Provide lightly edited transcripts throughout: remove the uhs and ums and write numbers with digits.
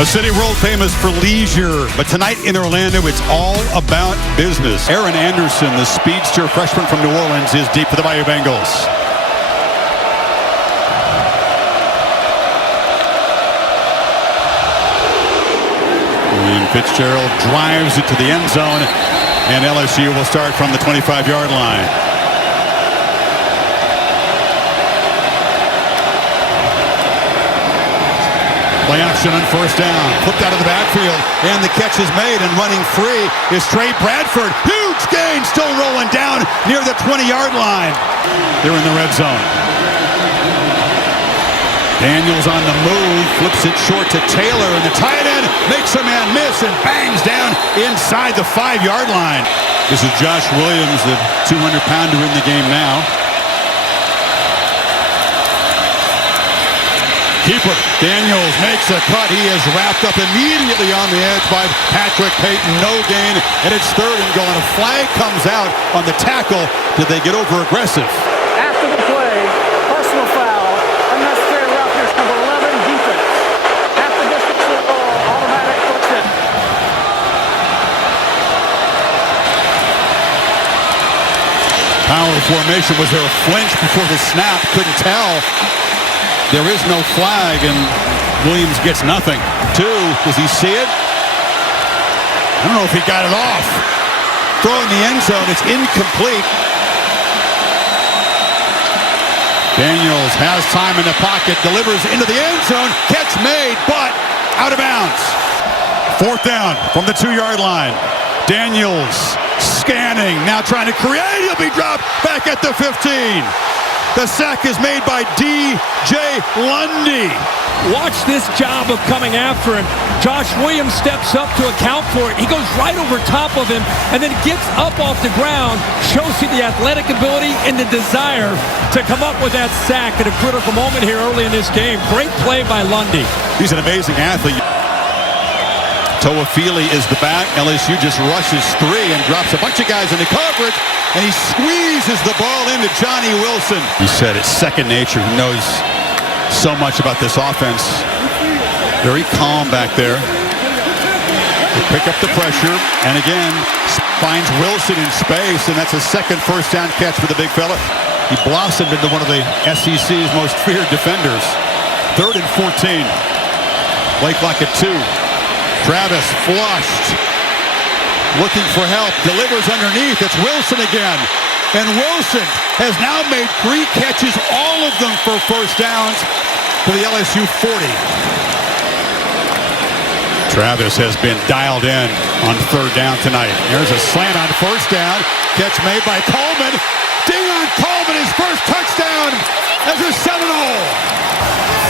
A city world famous for leisure, but tonight in Orlando, it's all about business. Aaron Anderson, the speedster freshman from New Orleans, is deep for the Bayou Bengals. And Fitzgerald drives it to the end zone, and LSU will start from the 25-yard line. Play action on first down. Flipped out of the backfield, and the catch is made, and running free is Trey Bradford. Huge gain, still rolling down near the 20-yard line. They're in the red zone. Daniels on the move, flips it short to Taylor, and the tight end makes a man miss and bangs down inside the 5-yard line. This is Josh Williams, the 200-pounder in the game now. Keeper Daniels makes a cut. He is wrapped up immediately on the edge by Patrick Payton. No gain, and it's third and goal. A flag comes out on the tackle. Did they get over aggressive? After the play, personal foul, unnecessary roughness, number 11, defense. After distance to the ball, automatic first hit. Power formation. Was there a flinch before the snap? Couldn't tell. There is no flag, and Williams gets nothing. Two, does he see it? I don't know if he got it off. Throw in the end zone, it's incomplete. Daniels has time in the pocket, delivers into the end zone. Catch made, but out of bounds. Fourth down from the 2-yard line. Daniels scanning, now trying to create. He'll be dropped back at the 15. The sack is made by D.J. Lundy. Watch this job of coming after him. Josh Williams steps up to account for it. He goes right over top of him and then gets up off the ground. Shows you the athletic ability and the desire to come up with that sack at a critical moment here early in this game. Great play by Lundy. He's an amazing athlete. Toafili is the back. LSU just rushes three and drops a bunch of guys into coverage, and he squeezes the ball into Johnny Wilson. He said it's second nature. He knows so much about this offense. Very calm back there. They pick up the pressure, and again, finds Wilson in space, and that's a second first down catch for the big fella. He blossomed into one of the SEC's most feared defenders. 3rd and 14. Play clock at 2. Travis flushed, looking for help, delivers underneath. It's Wilson again, and Wilson has now made 3 catches, all of them for first downs for the LSU 40. Travis has been dialed in on 3rd down tonight. There's a slant on first down, catch made by Coleman. Dion Coleman, his first touchdown as a Seminole.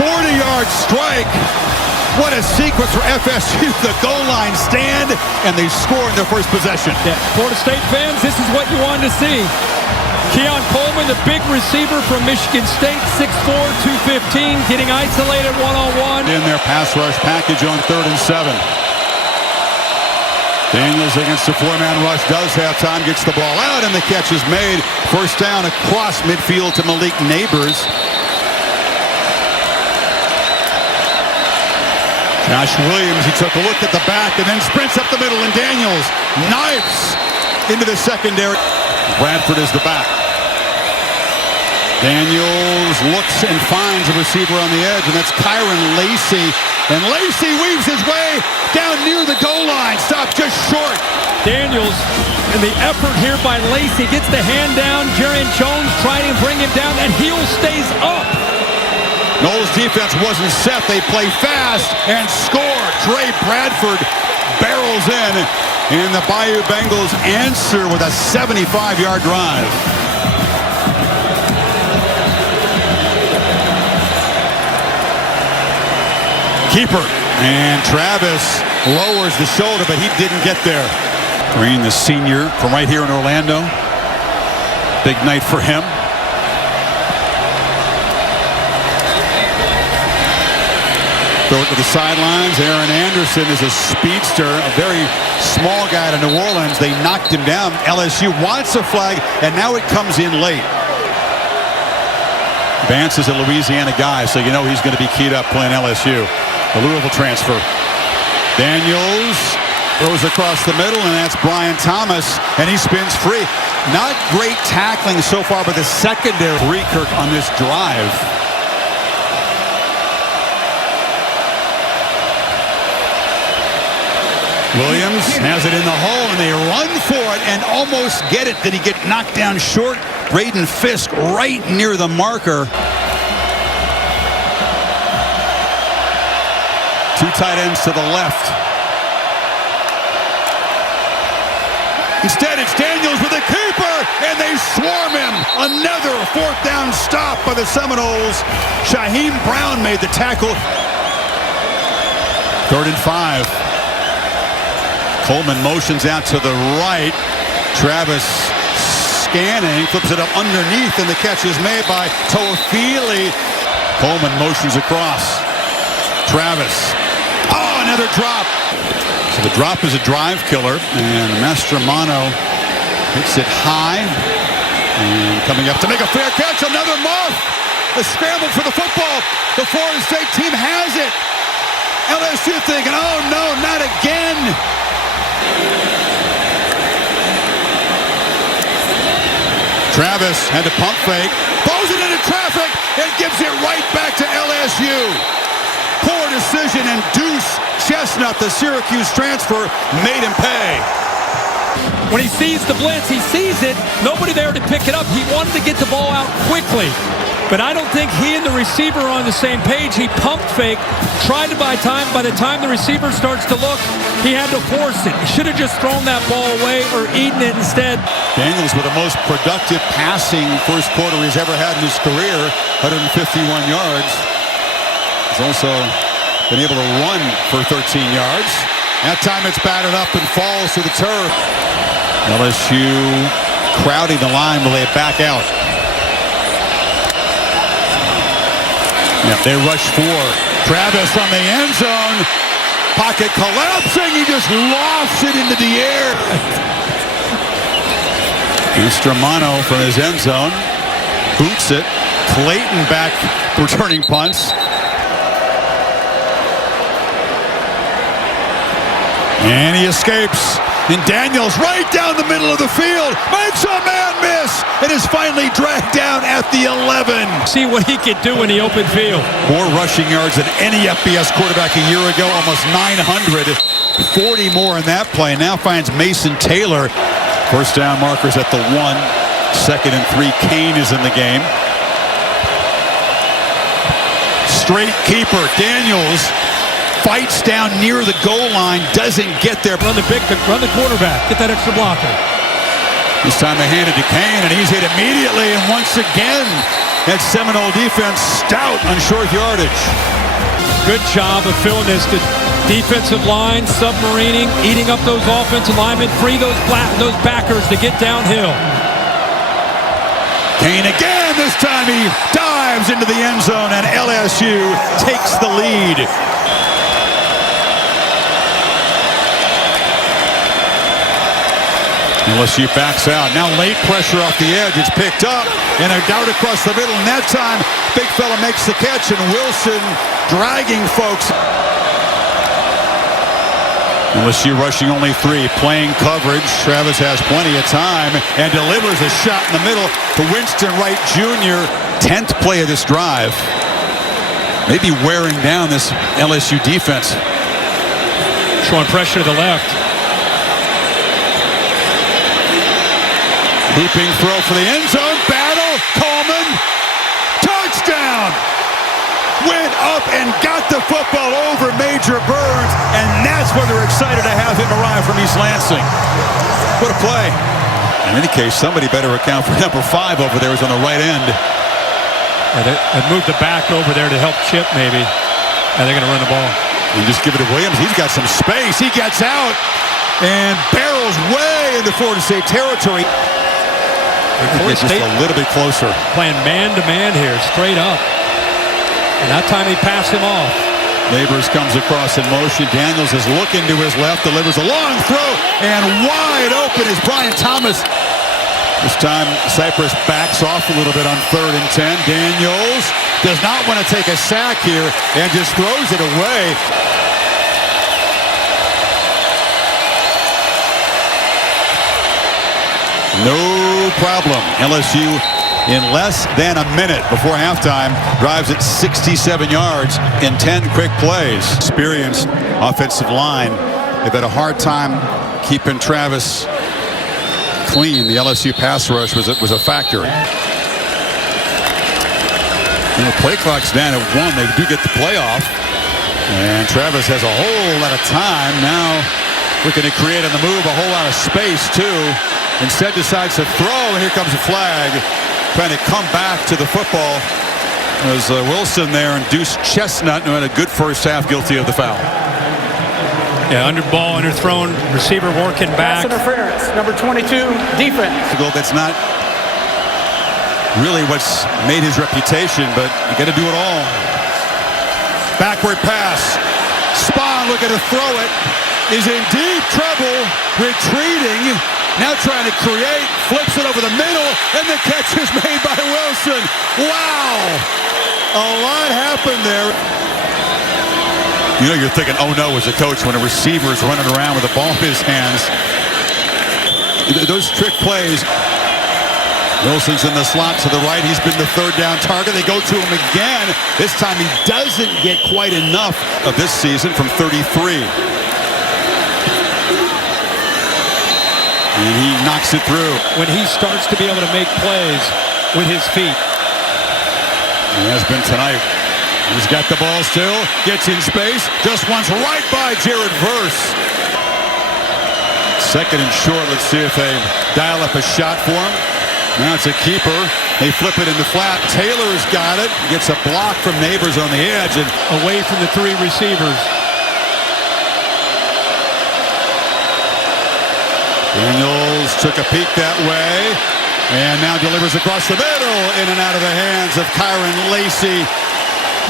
40-yard strike. What a sequence for FSU. The goal line stand, and they score in their first possession. Yeah, Florida State fans, this is what you wanted to see. Keon Coleman, the big receiver from Michigan State, 6'4", 215, getting isolated one-on-one. In their pass rush package on 3rd and 7. Daniels against the 4-man rush, does have time, gets the ball out, and the catch is made. First down across midfield to Malik Neighbors. Josh Williams, he took a look at the back and then sprints up the middle, and Daniels knifes into the secondary. Bradford is the back. Daniels looks and finds a receiver on the edge, and that's Kyron Lacey. And Lacey weaves his way down near the goal line, stops just short. Daniels, and the effort here by Lacey, gets the hand down. Jarian Jones trying to bring him down. That heel stays up. Noles defense wasn't set. They play fast and score. Trey Bradford barrels in, and the Bayou Bengals answer with a 75-yard drive. Keeper, and Travis lowers the shoulder, but he didn't get there. Green, the senior from right here in Orlando. Big night for him. Throw it to the sidelines. Aaron Anderson is a speedster, a very small guy to New Orleans. They knocked him down. LSU wants a flag, and now it comes in late. Vance is a Louisiana guy, so you know he's going to be keyed up playing LSU. The Louisville transfer. Daniels throws across the middle, and that's Brian Thomas, and he spins free. Not great tackling so far by the secondary. Rekirk on this drive. Williams has it in the hole, and they run for it and almost get it. Did he get knocked down short? Braden Fisk right near the marker. Two tight ends to the left. Instead, it's Daniels with the keeper, and they swarm him. Another fourth down stop by the Seminoles. Shaheem Brown made the tackle. 3rd and 5. Coleman motions out to the right. Travis scanning, flips it up underneath, and the catch is made by Toafili. Coleman motions across. Travis. Oh, another drop. So the drop is a drive killer, and Mastromano hits it high. And coming up to make a fair catch, another muff. The scramble for the football. The Florida State team has it. LSU thinking, oh no, not again. Travis had to pump fake, throws it into traffic, and gives it right back to LSU. Poor decision, and Deuce Chestnut, the Syracuse transfer, made him pay. When he sees the blitz, he sees it. Nobody there to pick it up. He wanted to get the ball out quickly. But I don't think he and the receiver are on the same page. He pumped fake, tried to buy time. By the time the receiver starts to look, he had to force it. He should have just thrown that ball away or eaten it instead. Daniels with the most productive passing first quarter he's ever had in his career, 151 yards. He's also been able to run for 13 yards. That time it's batted up and falls to the turf. LSU crowding the line to lay it back out. Yep, they rush 4. Travis from the end zone. Pocket collapsing. He just lofts it into the air. Mastromano from his end zone. Boots it. Clayton back returning punts. And he escapes. And Daniels right down the middle of the field. Makes a man miss. And is finally dragged down at the 11. See what he could do in the open field. More rushing yards than any FBS quarterback a year ago. Almost 900. 40 more in that play. Now finds Mason Taylor. First down markers at the 1. 2nd and 3. Kane is in the game. Straight keeper. Daniels fights down near the goal line, doesn't get there. Run the quarterback, get that extra blocker. This time they hand it to Kane, and he's hit immediately, and once again, that Seminole defense stout on short yardage. Good job of filling this defensive line, submarining, eating up those offensive linemen, free those backers to get downhill. Kane again, this time he dives into the end zone, and LSU takes the lead. LSU backs out. Now late pressure off the edge. It's picked up. And a dart across the middle. And that time, big fella makes the catch. And Wilson dragging folks. LSU rushing only 3. Playing coverage. Travis has plenty of time. And delivers a shot in the middle to Winston Wright Jr. 10th play of this drive. Maybe wearing down this LSU defense. Showing pressure to the left. Looping throw for the end zone. Battle. Coleman. Touchdown. Went up and got the football over Major Burns. And that's where they're excited to have him arrive from East Lansing. What a play. In any case, somebody better account for number 5 over there is on the right end. And moved the back over there to help Chip maybe. And they're going to run the ball. And just give it to Williams. He's got some space. He gets out and barrels way into Florida State territory. It's just a little bit closer. Playing man-to-man here, straight up. And that time he passed him off. Neighbors comes across in motion. Daniels is looking to his left, delivers a long throw, and wide open is Brian Thomas. This time, Cypress backs off a little bit on 3rd and 10. Daniels does not want to take a sack here and just throws it away. problem. LSU, in less than a minute before halftime, drives it 67 yards in 10 quick plays. Experienced offensive line. They've had a hard time keeping Travis clean. The LSU pass rush was a factor. And the play clock's down at 1. They do get the playoff. And Travis has a whole lot of time. Now looking to create on the move a whole lot of space, too. Instead decides to throw, and here comes a flag. Trying to come back to the football. As Wilson there and Deuce Chestnut, who had a good first half, guilty of the foul. Yeah, underball, underthrown, receiver working back. Pass interference, number 22, defense. That's not really what's made his reputation, but you got to do it all. Backward pass. Spahn looking to throw it. Is in deep trouble. Retreating. Now trying to create. Flips it over the middle. And the catch is made by Wilson. Wow. A lot happened there. You know, you're thinking, oh no, as a coach, when a receiver's running around with the ball in his hands. Those trick plays. Wilson's in the slot to the right. He's been the third down target. They go to him again. This time he doesn't get quite enough of this season from 33. And he knocks it through. When he starts to be able to make plays with his feet. He has been tonight. He's got the ball still. Gets in space. Just once right by Jared Verse. Second and short. Let's see if they dial up a shot for him. Now it's a keeper. They flip it in the flat. Taylor's got it. Gets a block from Neighbors on the edge. And away from the 3 receivers. Daniels took a peek that way. And now delivers across the middle. In and out of the hands of Kyron Lacey.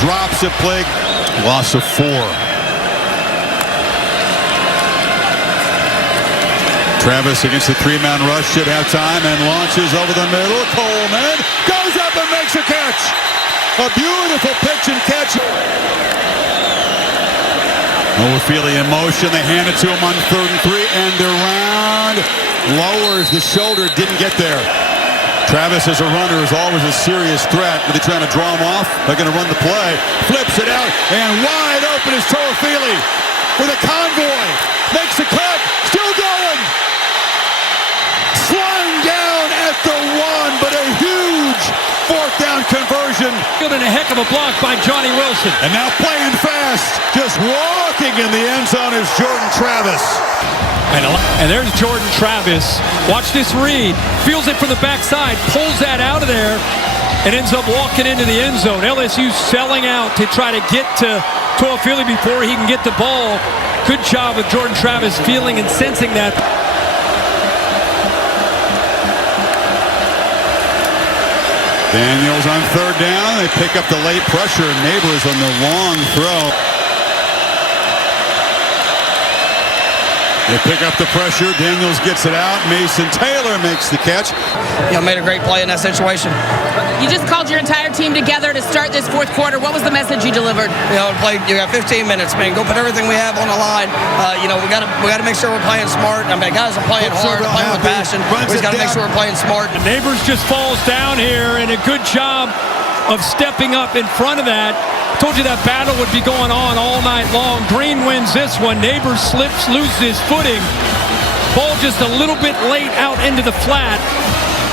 Drops a play. Loss of 4. Travis against the 3-man rush at halftime and launches over the middle. Coleman goes up and makes a catch. A beautiful pitch and catch. Noafili in motion. They hand it to him on 3rd and 3. End around. Lowers the shoulder. Didn't get there. Travis as a runner is always a serious threat. Are they trying to draw him off? They're going to run the play. Flips it out. And wide open is Noafili with a convoy. Makes the cut. Still going. Flying down at the 1, but a huge 4th down conversion. And a heck of a block by Johnny Wilson. And now playing fast, just walking in the end zone is Jordan Travis. And there's Jordan Travis. Watch this read. Feels it from the backside, pulls that out of there, and ends up walking into the end zone. LSU selling out to try to get to Toafili before he can get the ball. Good job of Jordan Travis feeling and sensing that. Daniels on 3rd down. They pick up the late pressure. Neighbors on the long throw. They pick up the pressure. Daniels gets it out. Mason Taylor makes the catch. Made a great play in that situation. You just called your entire team together to start this 4th quarter. What was the message you delivered? You got 15 minutes, man. Go put everything we have on the line. We got to make sure we're playing smart. I mean, guys are playing hard, playing with passion. We just got to make sure we're playing smart. The Neighbors just falls down here, and a good job of stepping up in front of that. I told you that battle would be going on all night long. Green wins this one. Neighbors slips, loses his footing. Ball just a little bit late out into the flat.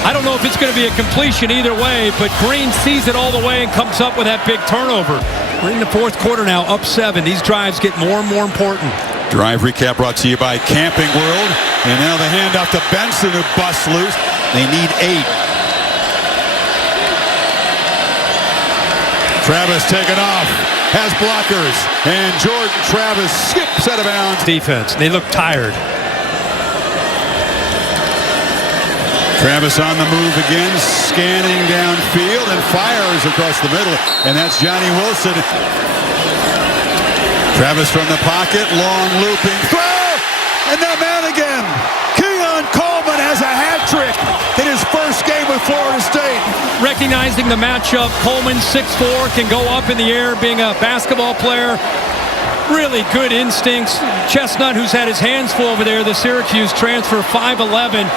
I don't know if it's going to be a completion either way, but Green sees it all the way and comes up with that big turnover. We're in the 4th quarter now, up 7. These drives get more and more important. Drive recap brought to you by Camping World. And now the handoff to Benson, who busts loose. They need 8. Travis taken off, has blockers, and Jordan Travis skips out of bounds. Defense, they look tired. Travis on the move again, scanning downfield and fires across the middle, and that's Johnny Wilson. Travis from the pocket, long looping throw, and that man again. Keon Coleman has a hat trick in his first game with Florida State. Recognizing the matchup, Coleman 6'4", can go up in the air, being a basketball player. Really good instincts. Chestnut, who's had his hands full over there, the Syracuse transfer, 5'11",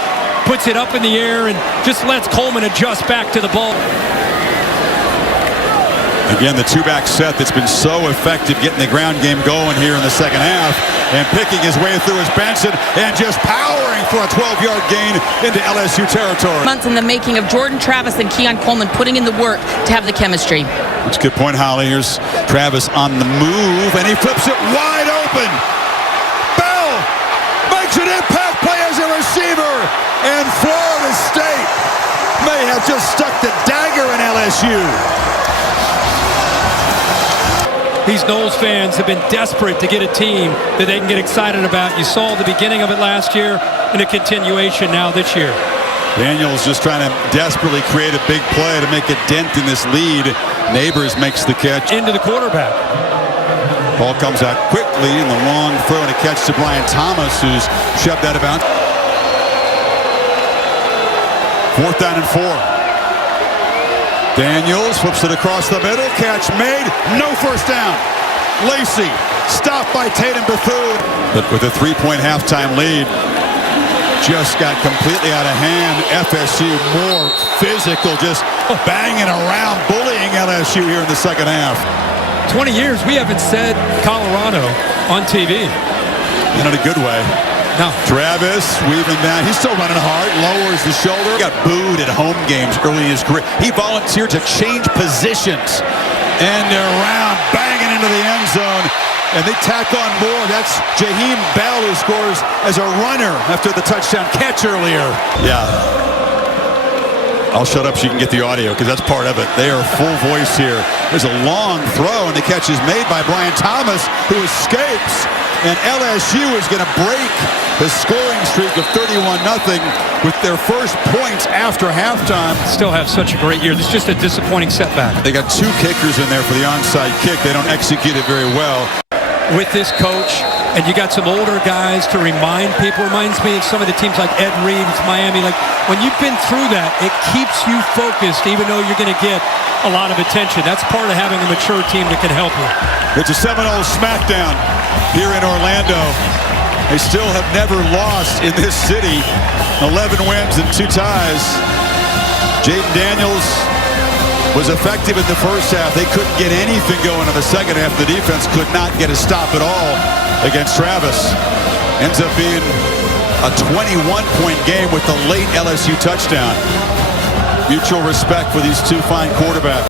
puts it up in the air and just lets Coleman adjust back to the ball. Again, the two-back set that's been so effective getting the ground game going here in the second half and picking his way through his Benson and just powering for a 12-yard gain into LSU territory. Months in the making of Jordan Travis and Keon Coleman putting in the work to have the chemistry. That's a good point, Holly. Here's Travis on the move, and he flips it wide open. Bell makes an impact play as a receiver, and Florida State may have just stuck the dagger in LSU. These Noles fans have been desperate to get a team that they can get excited about. You saw the beginning of it last year and a continuation now this year. Daniels just trying to desperately create a big play to make a dent in this lead. Neighbors makes the catch. Into the quarterback. Ball comes out quickly in the long throw and a catch to Brian Thomas, who's shoved that about. 4th down and 4. Daniels flips it across the middle. Catch made. No first down. Lacey stopped by Tatum Bethune. But with a 3-point halftime lead, just got completely out of hand. FSU more physical, just banging around, bullying LSU here in the second half. 20 years we haven't said Colorado on TV. And in a good way. No. Travis weaving down. He's still running hard. Lowers the shoulder. He got booed at home games early in his career. He volunteered to change positions. And they're around, banging into the end zone. And they tack on more. That's Jaheim Bell, who scores as a runner after the touchdown catch earlier. Yeah. I'll shut up so you can get the audio, because that's part of it. They are full voice here. There's a long throw, and the catch is made by Brian Thomas, who escapes. And LSU is going to break the scoring streak of 31-0 with their first points after halftime. Still have such a great year. This is just a disappointing setback. They got 2 kickers in there for the onside kick. They don't execute it very well. With this coach, and you got some older guys to remind people. Reminds me of some of the teams like Ed Reed with Miami. Like, when you've been through that, it keeps you focused even though you're going to get a lot of attention. That's part of having a mature team that can help you. It's a Seminole smackdown here in Orlando. They still have never lost in this city. 11 wins and 2 ties. Jaden Daniels was effective in the first half. They couldn't get anything going in the second half. The defense could not get a stop at all against Travis. Ends up being a 21-point game with the late LSU touchdown. Mutual respect for these 2 fine quarterbacks.